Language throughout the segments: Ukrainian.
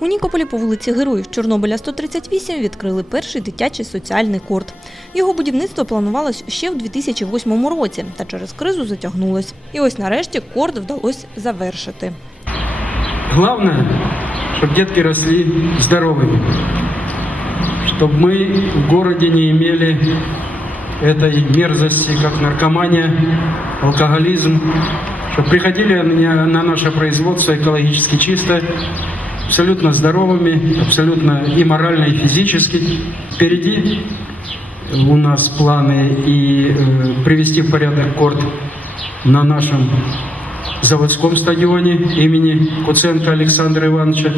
У Нікополі по вулиці Героїв Чорнобиля 138 відкрили перший дитячий соціальний корт. Його будівництво планувалось ще в 2008 році, та через кризу затягнулось. І ось нарешті корт вдалося завершити. Главное, чтобы детки росли здоровыми, чтобы мы в городе не имели этой мерзости, как наркомания, алкоголизм, чтобы приходили они на наше производство экологически чисто, абсолютно здоровыми, абсолютно и морально, и физически. Впереди у нас планы и э, привести в порядок корт на нашем заводском стадионе имени Куценко Александра Ивановича.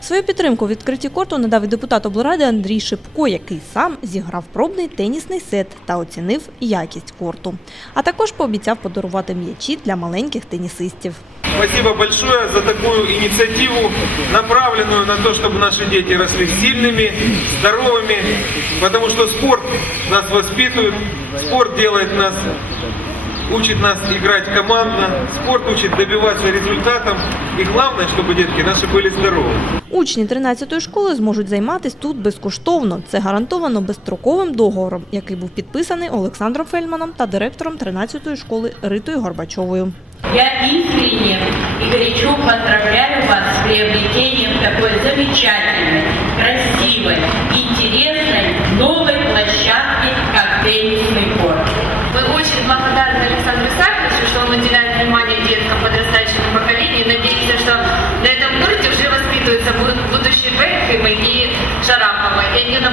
Свою підтримку у відкритті корту надав і депутат облради Андрій Шипко, який сам зіграв пробний тенісний сет та оцінив якість корту. А також пообіцяв подарувати м'ячі для маленьких тенісистів. Спасибо большое за такую инициативу, направленную на то, чтобы наши дети росли сильными, здоровыми, потому что спорт нас воспитывает, спорт делает нас, учит нас играть командно, спорт учит добиваться результатов, и главное, чтобы детки наши были здоровы. Учні 13-ї школи зможуть займатися тут безкоштовно. Це гарантовано безстроковим договором, який був підписаний Олександром Фельдманом та директором 13-ї школи Ритою Горбачовою. Я искренне и горячо поздравляю вас с приобретением такой замечательной, красивой, интересной новой площадки, как теннисный корт. Мы очень благодарны Александру Исааковичу, что он уделяет внимание деткам подрастающему поколению. И надеемся, что на этом городе уже воспитываются будущие Бекхемы и Шараповы. И они на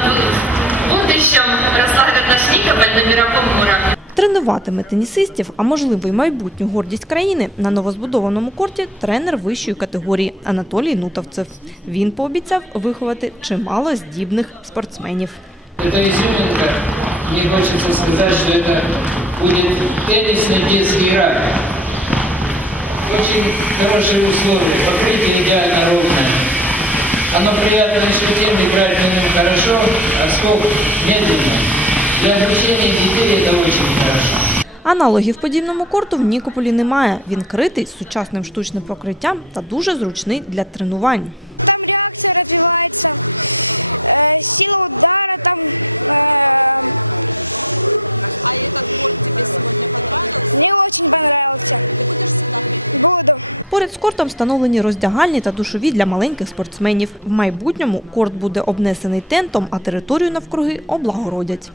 будущем прославят наш Никополь на мировом уровне. Тренуватиме тенісистів, а можливо й майбутню гордість країни на новозбудованому корті тренер вищої категорії Анатолій Нутовцев. Він пообіцяв виховати чимало здібних спортсменів. Это изюминка. Мне хочется сказать, что это будет теннисный детский рай. Очень хорошие условия, покрытие идеально ровное. Оно приятно лишь тем, играть на нем хорошо, а скок медленно. Аналогів подібному корту в Нікополі немає. Він критий з сучасним штучним покриттям та дуже зручний для тренувань. Поряд з кортом встановлені роздягальні та душові для маленьких спортсменів. В майбутньому корт буде обнесений тентом, а територію навкруги облагородять.